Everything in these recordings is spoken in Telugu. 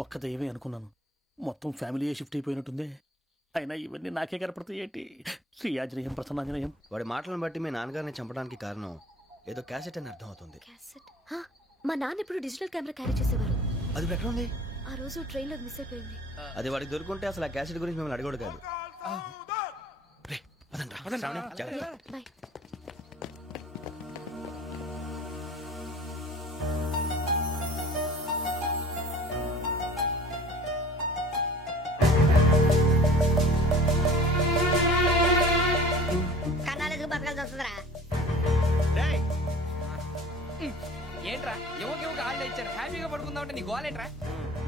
ఒక్క దయ్యమే అనుకున్నాను, మొత్తం ఫ్యామిలీయే షిఫ్ట్ అయిపోయినట్టుందే. అయినా ఇవన్నీ నాకే కనపడతాయి ఏంటి? శ్రీ ఆంజనేయం ప్రసన్నాంజనేయం. వాడి మాటలను బట్టి మీ నాన్నగారిని చంపడానికి కారణం ఏదో క్యాసెట్ అని అర్థం అవుతుంది. మా నాన్న ఇప్పుడు డిజిటల్ కెమెరా క్యారీ చేసేవారు. అది ఎక్కడ ఉంది? ఆ రోజు ట్రైన్ లో మిస్ అయిపోయింది. అది వాడికి దొరుకుంటే అసలు ఆ క్యాసెట్ గురించి మిమ్మల్ని అడగడు కాదు. బాయ్. ఏంట్రా ఎవరికి ఆళ్ళు ఇచ్చారు, హ్యాపీగా పడుకుందాం అంటే నీ గోలేంట్రా?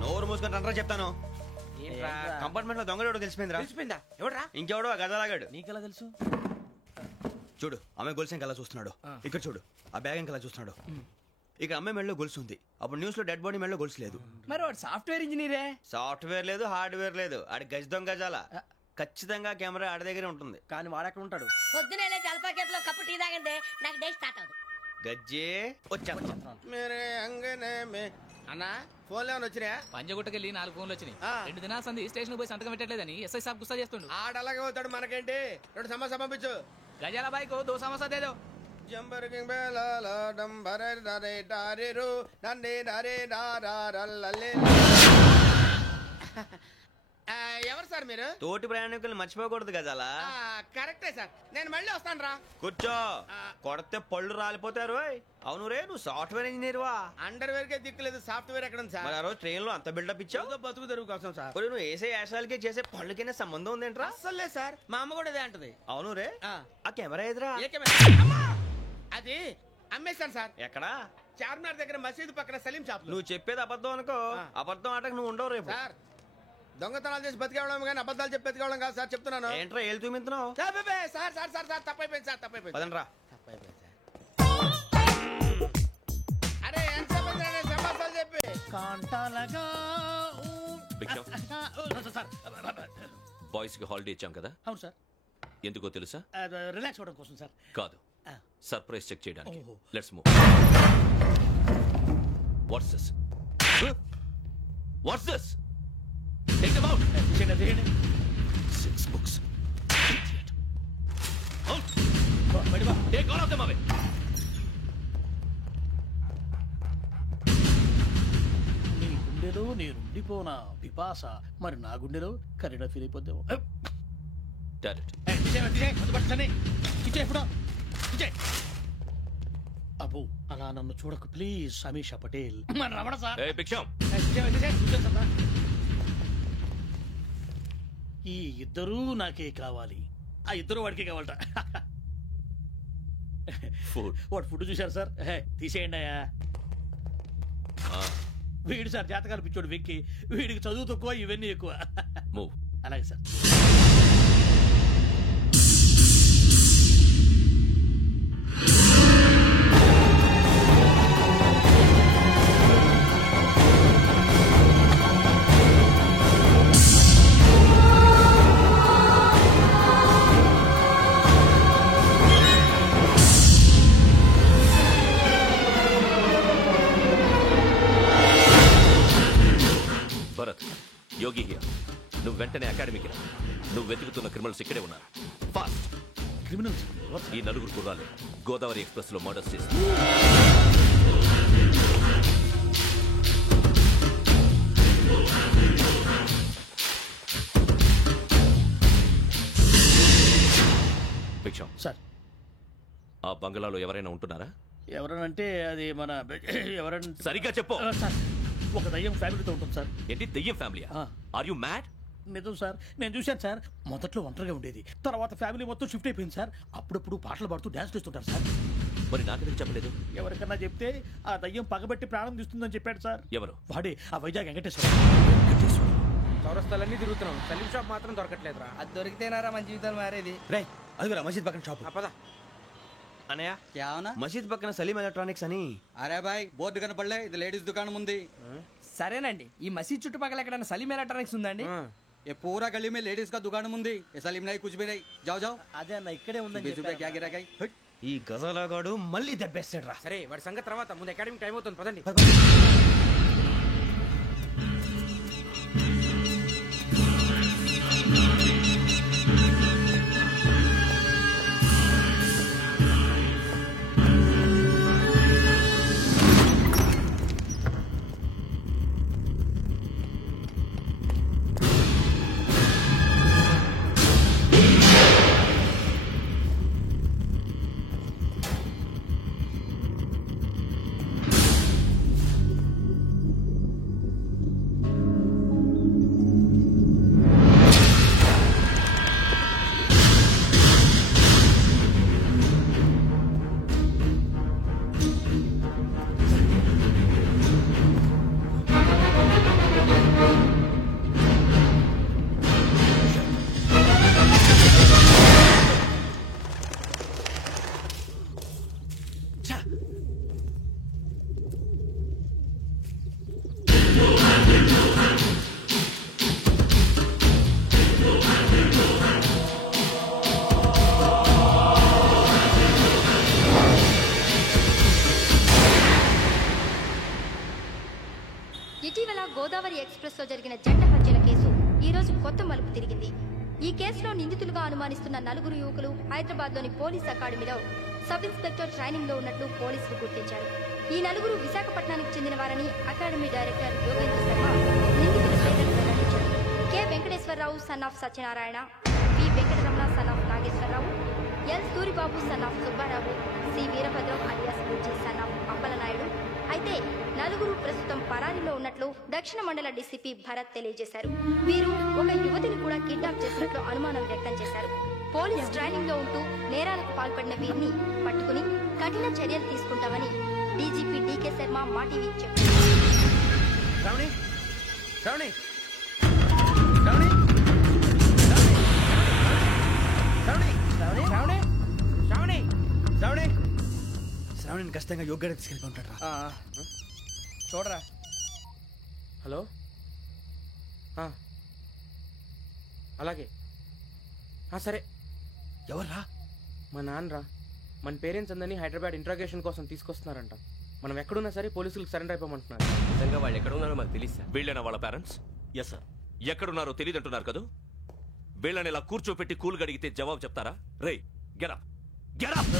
నోరు మూసుకొని రండ్రా చెప్తాను. కంపార్ట్మెంట్ లో దొంగడు తెలిసిపోయిందిరా. తెలిసిపోయిందా? ఎవడ్రా? ఇంకెవడో ఆ గదలాగాడు. నీకెలా తెలుసు? చూడు, అమ్మాయి గొలుసు ఇంకలా చూస్తున్నాడు. ఇక్కడ చూడు, ఆ బ్యాగ్ ఇంకలా చూస్తున్నాడు. ఇక అమ్మాయి మెడలో గొలుసు ఉంది. అప్పుడు న్యూస్ లో డెడ్ బాడీ మెడలో గొలుసు లేదు. మరి వాడు సాఫ్ట్వేర్ ఇంజనీరే. సాఫ్ట్వేర్ లేదు, హార్డ్వేర్ లేదు. ఆడి గజ దొంగ గజాల. ఖచ్చితంగా కెమెరా ఆడి దగ్గరే ఉంటుంది. కానీ వాడెక్కడ ఉంటాడు? పొద్దునే లేచి అల్పా కేఫ్ లో కప్పు టీ తాగండి, నాకు డే స్టార్ట్ అవుతుంది. గజ్జే వచ్చా అన్నా ఫోన్లో ఏమైనా వచ్చినాయా? పంజగుట్టకెళ్ళి 4 ఫోన్లు వచ్చినాయి. 2 దినాల సంది స్టేషన్ పోయి సంతకం పెట్టలేదని ఎస్ఐ సాబ్ గుస్తా చేస్తుండు. ఆడలాగే పోతాడు, మనకేంటి? 2 సమస్య పంపించు. గజాల బైక్ 2 సమస్య దేదో. జంబరకింగ్ బేలాల డంబరే డరే డారిరు నందే డరే డారారల్లలే. ఎవరు సార్ మీరు? తోటి ప్రయాణికులు మర్చిపోకూడదు గజాల. కరెక్టే సార్, నేను మళ్ళీ వస్తాను రా. కూర్చో, కొడితే పళ్ళు రాలిపోతారు. అవును రే, నువ్వు సాఫ్ట్వేర్ ఇంజనీర్ వా? అండర్వేర్ కే దిక్కులేదు, సాఫ్ట్వేర్ ఎక్కడ ఉంది సార్? మరి ఆ రోజు ట్రైన్ లో అంత బిల్డప్ ఇచ్చావు. బతుకు తెరుగు కోసం సార్. నువ్వు వేసే యాశాలకి చేసే పళ్ళకైనా సంబంధం ఉందేంట్రా? అస్సలు లేదు సార్, మా అమ్మ కూడా అదే అంటది. అవును రే, ఆ కెమెరా ఎదురా? అది అమ్మేశాను సార్. ఎక్కడా? చార్మినార్ దగ్గర మసీదు పక్కన సలీం షాప్. నువ్వు చెప్పేది అబద్ధం అనుకో. అబద్ధం ఆటకు నువ్వు ఉండవు రేపు. సార్, దొంగతనాలు చేసి బతికేవడం కానీ అబద్ధాలు చెప్పి బతికేవడం కాదు సార్, చెప్తున్నాను. ఏంట్రా ఏళ్ళు చూపించినావు? సార్ సార్ సార్ సార్ తప్పైపోయింది సార్, తప్పైపోయింది. పదండ్రా. తప్పైపోయింది సార్. అరే ఎంత సమాసాలు చెప్పి కాంటాలగా బాయ్స్ కి హాలిడే ఇచ్చాం కదా? అవును సార్. ఎందుకో తెలుసా? రిలాక్స్ అవ్వడం కోసం సార్. కాదు, సర్ప్రైజ్ చెక్ చేయడానికి. Let's move. What's this? What's this? Take them out. 6 books. Out. Take all of them away. నీ గుండెలో నేనుండిపోనా పిపాస, మరి నా గుండెలో కరీడా ఫీల్ అయిపోద్దాము. అబ్బో, అలా నన్ను చూడకు ప్లీజ్. సమీషా పటేల్. రమణ సార్. ఈ ఇద్దరూ నాకే కావాలి, ఆ ఇద్దరు వాడికే కావాలట. వాడు ఫుడ్ చూశారు సార్, తీసేయండి అయ్యా. వీడు సార్ జాతకాలు పిచ్చోడు వెక్కి, వీడికి చదువు తక్కువ, ఇవన్నీ ఎక్కువ. అలాగే సార్. Yogi here. నువ్వు వెంటనే అకాడమీకి రా. నువ్వు వెతుకుతున్న క్రిమినల్స్ ఇక్కడే ఉన్నారు. ఫాస్ట్. క్రిమినల్స్? ఈ 4 కుర్రాలు గోదావరి ఎక్స్ప్రెస్ లో మర్డర్స్ చేస్తారు. భిక్షం సార్, ఆ బంగ్లాలో ఎవరైనా ఉంటున్నారా? ఎవరనంటే అది మన ఎవరంటే సరిగ్గా చెప్పు సార్. ఒక దయ్యం ఫ్యామిలీతో ఉంటుంది సార్. ఏంటి దయ్యం ఫ్యామిలీ? Are you mad? నిజం సార్, నేను చూశాను సార్. మొదట్లో ఒంటరిగా ఉండేది, తర్వాత ఫ్యామిలీ మొత్తం షిఫ్ట్ అయిపోయింది సార్. అప్పుడప్పుడు పాటలు పాడుతూ డాన్స్ చేస్తుంటారు సార్. మరి నాకెందుకు చెప్పలేదు? ఎవరికన్నా చెప్తే ఆ దయ్యం పగబట్టి ప్రాణం తీస్తుందని చెప్పాడు సార్. ఎవరు? వాడే, ఆ వైజాగ్ వెంకటేశ్వర. చౌరస్తాలన్నీ తిరుగుతున్నాం, సలీం షాప్ మాత్రం దొరకట్లేదురా. అది దొరికితేనారా మన జీవితాలు మారేది. రేయ్, అదిగురా మసీద్ పక్కన షాప్. పద. అనయ్య, क्या होना? మసీద్ పక్కన సలీం ఎలక్ట్రానిక్స్ అని. అరే బాయ్, బోర్డు కనపడలే, ఇది లేడీస్ దుకాణం ఉంది. సరేనండి, ఈ మసీద్ చుట్టుపక్కల ఎక్కడైనా సలీం ఎలక్ట్రానిక్స్ ఉందండి? ये पूरा गली में लेडीज का दुकान मुंदी, ये सलीम नहीं कुछ भी नहीं. जाओ जाओ. అదే అన్న, ఇక్కడే ఉందని 20 रुपए क्या गिरा गई? ఈ గజాలగాడు మళ్ళీ దెబ్బేస్తాడు రా. సరే, వాడి సంగతి తర్వాత, ముందు అకాడమిక్ టైం అవుతుంది, పదండి. ఇటీవల గోదావరి ఎక్స్ప్రెస్ లో జరిగిన జంట హత్యల కేసు ఈ రోజు కొత్త మలుపు తిరిగింది. ఈ కేసులో నిందితులుగా అనుమానిస్తున్న 4 యువకులు హైదరాబాద్ లోని పోలీస్ అకాడమీలో సబ్ ఇన్స్పెక్టర్ ట్రైనింగ్ లో ఉన్నట్లు పోలీసులు గుర్తించారు. ఈ 4 విశాఖపట్నానికి చెందిన వారని అకాడమీ డైరెక్టర్ యోగేంద్ర శర్మ నిందితుల పేర్లను వెల్లడించారు. K Venkateswararao son of Satyanarayana, P Venkataramana son of Nageswararao, L Suribabu son of Subbarao, C Veerabhadram alias Bujji son of Appalanaidu. అయితే 4 ప్రస్తుతం పరారీలో ఉన్నట్లు దక్షిణ మండల డీసీపీ భరత్ తెలియజేశారు. వీరు ఒక యువతిని కూడా కిడ్నాప్ చేసినట్లు అనుమానం వ్యక్తం చేశారు. పోలీస్ ట్రైనింగ్ లో ఉంటూ నేరాలకు పాల్పడిన వీరిని పట్టుకుని కఠిన చర్యలు తీసుకుంటామని డీజీపీ డీకే శర్మ మా టీవీకి చెప్పారు. శ్రావణి శ్రావణి శ్రావణి శ్రావణి శ్రావణి శ్రావణి శ్రావణి శ్రావణిని ఖచ్చితంగా యోగ్యత తీసుకెళ్ళి ఉంటాడు. చూడరా. హలో, అలాగే సరే. ఎవర్రా? మా నాన్నరా. మన పేరెంట్స్ అందరినీ హైదరాబాద్ ఇంట్రాగేషన్ కోసం తీసుకొస్తున్నారంట. మనం ఎక్కడున్నా సరే పోలీసులకు సరెండర్ అయిపోమంటున్నారు. నిజంగా వాళ్ళు ఎక్కడ ఉన్నారో మాకు తెలియదు సార్. వీళ్ళైనా వాళ్ళ పేరెంట్స్? Yes sir. ఎక్కడున్నారో తెలియదు అంటున్నారు కదా. వీళ్ళని ఇలా కూర్చోపెట్టి కూల్ గడిగితే జవాబు చెప్తారా? రేయ్ గెటప్ గెటప్.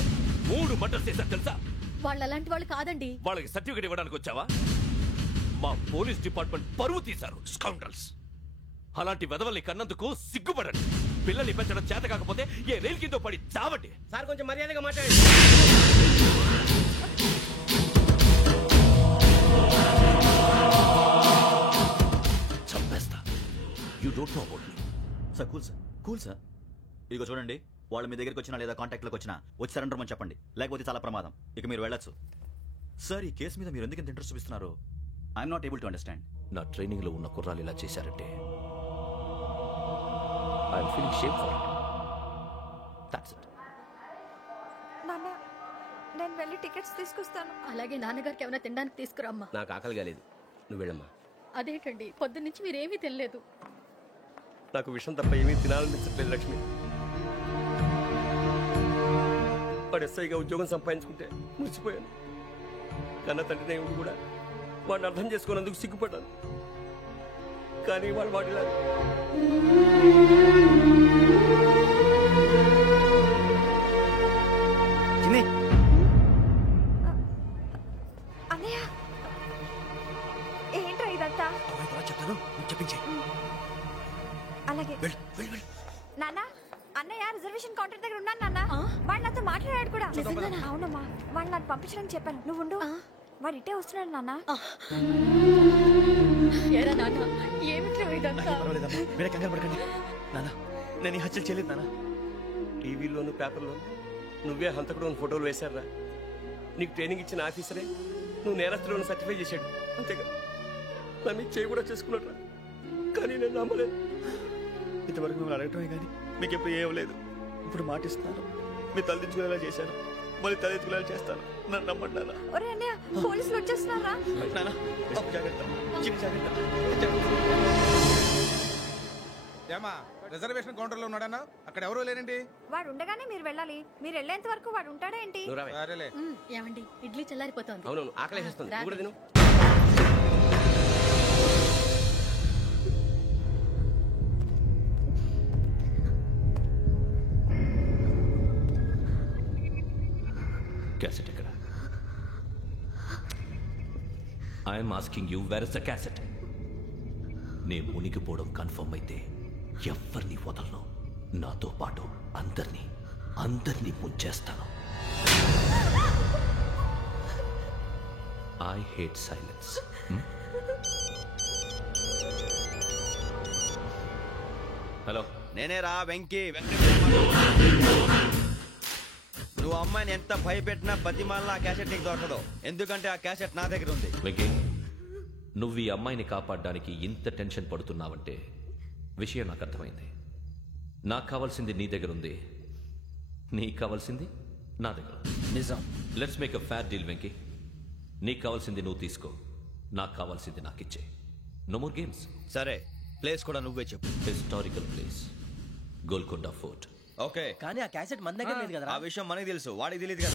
3 మర్డర్స్ చేశారు తెలుసా? వాళ్ళు అలాంటి వాళ్ళు కాదండి. వాళ్ళకి సర్టిఫికేట్ ఇవ్వడానికి వచ్చావా? మా పోలీస్ డిపార్ట్మెంట్ పరువు తీశారు స్కౌండర్స్. అలాంటి వెధవల్ని కన్నందుకు సిగ్గుపడండి. పిల్లల్ని పెంచడం చేత కాకపోతే ఏ రైలు కింద పడి చావండి. సార్ కొంచెం మర్యాదగా మాట్లాడండి. చంపేస్తా. You don't know about me. Sir cool sir. ఇదిగో చూడండి, వాళ్ళు మీ దగ్గరికి వచ్చినా లేదా కాంటాక్ట్లోకి వచ్చినా వచ్చి సరెండర్ అని చెప్పండి, లేకపోతే చాలా ప్రమాదం. ఇక మీరు వెళ్ళొచ్చు. సార్, ఈ కేసు మీద మీరు ఎందుకు ఇంత ఇంట్రెస్ట్ చూపిస్తున్నారు? I'm not able to understand. నా ట్రైనింగ్ లో ఉన్న కుర్రాలు ఇలా చేశారంటే I'm feeling shame for it. That's it. నాన్న, నేను వెళ్ళి టికెట్స్ తీసుకొస్తాను. అలాగే నాన్నగారికి ఏమైనా తినడానికి తీసుకురామ్మా. నాకు ఆకలి కాలేదు, నువ్వు వెళ్ళమ్మా. అదేంటండి, పొద్దున్నుంచి మీరేమీ తినలేదు. నాకు విషయం తప్ప ఏమీ తినాలనిపించట్లేదు లక్ష్మి. వాడు ఎస్ఐగా ఉద్యోగం సంపాదించుకుంటే మురిసిపోయాను. కన్న తండ్రినే ఉండి కూడా వాడిని అర్థం చేసుకున్నందుకు సిగ్గుపడ్డాను. కానీ వాడిలా అన్నయ్య, ఏంట్రా ఇదంతా? చెప్తాను, చెప్పించే. అలాగే నాన్న. అన్నయ్య రిజర్వేషన్ కౌంటర్ దగ్గర ఉన్నాను నాన్న. వాడు నాతో మాట్లాడాడు కూడా. అవునమ్మా, వాడు నాకు పంపించడం చెప్పాను. నువ్వు ఉండు, వాడు ఇట్టే వస్తున్నాడు నాన్న. మీరే కంగారు పడకండి నాన్న. నేను ఈ హత్యలు చేయలేదు నాన్న. టీవీలోను పేపర్లోను నువ్వే హంతకుడు ఫోటోలు వేశారా? నీకు ట్రైనింగ్ ఇచ్చిన ఆఫీసరే నువ్వు నేరస్తులను సర్టిఫై చేశాడు. అంతేగా నన్ను చేయి కూడా చేసుకున్నాడు. కానీ నేను నమ్మలేదు. ఇంతవరకు మిమ్మల్ని అడగటమే కానీ మీకు ఎప్పుడు ఏమలేదు. ఇప్పుడు మాటిస్తున్నాను, మీ తలదించుకునేలా చేశాను, మళ్ళీ తలెత్తుకునేలా చేస్తాను. నన్ను నమ్మండి నాన్న. ఒరే అన్నయ్య, పోలీసులు వచ్చేస్తున్నారా? నాన్న జాగ్రత్త, చిన్న జాగ్రత్త. ఏమా రిజర్వేషన్ కౌంటర్ లో ఉన్నాడన్నా? అక్కడ ఎవరూ లేనండి. వాడు ఉండగానే మీరు వెళ్ళాలి. మీరు వెళ్ళేంత వరకు వాడు ఉంటాడా ఏంటి? ఏమండి, ఇడ్లీ చల్లారిపోతుంది. అవును, ఆకలేస్తుంది. క్యాసెట్ ఎక్కడ? I'm asking you, where is the cassette? నే మునిగిపోవడం కన్ఫర్మ్ అయితే ఎవరిని వదలను. నాతో పాటు అందరినీ ముంచేస్తాను. I hate silence. హలో, నేనే రా వెంకీ. నువ్వు అమ్మాయిని ఎంత భయపెట్టినా బతిమాలినా ఆ క్యాసెట్ నీకు దొరకదు. ఎందుకంటే ఆ క్యాసెట్ నా దగ్గర ఉంది. వెంకీ, నువ్వు ఈ అమ్మాయిని కాపాడడానికి ఇంత టెన్షన్ పడుతున్నావంటే విషయం నాకు అర్థమైంది. నాకు కావాల్సింది నీ దగ్గర ఉంది, నీకు కావాల్సింది నా దగ్గర. నిజం. Let's make a fair deal Venky. నీకు కావాల్సింది నువ్వు తీసుకో, నాకు కావాల్సింది నాకు ఇచ్చే. No more games. సరే, ప్లేస్ కూడా నువ్వే చెప్పు. Historical place, Golconda fort. Okay, కానీ ఆ క్యాసెట్ మన దగ్గర లేదు కదా. ఆ విషయం మనకి తెలుసు, వాడికి తెలియదు కదా.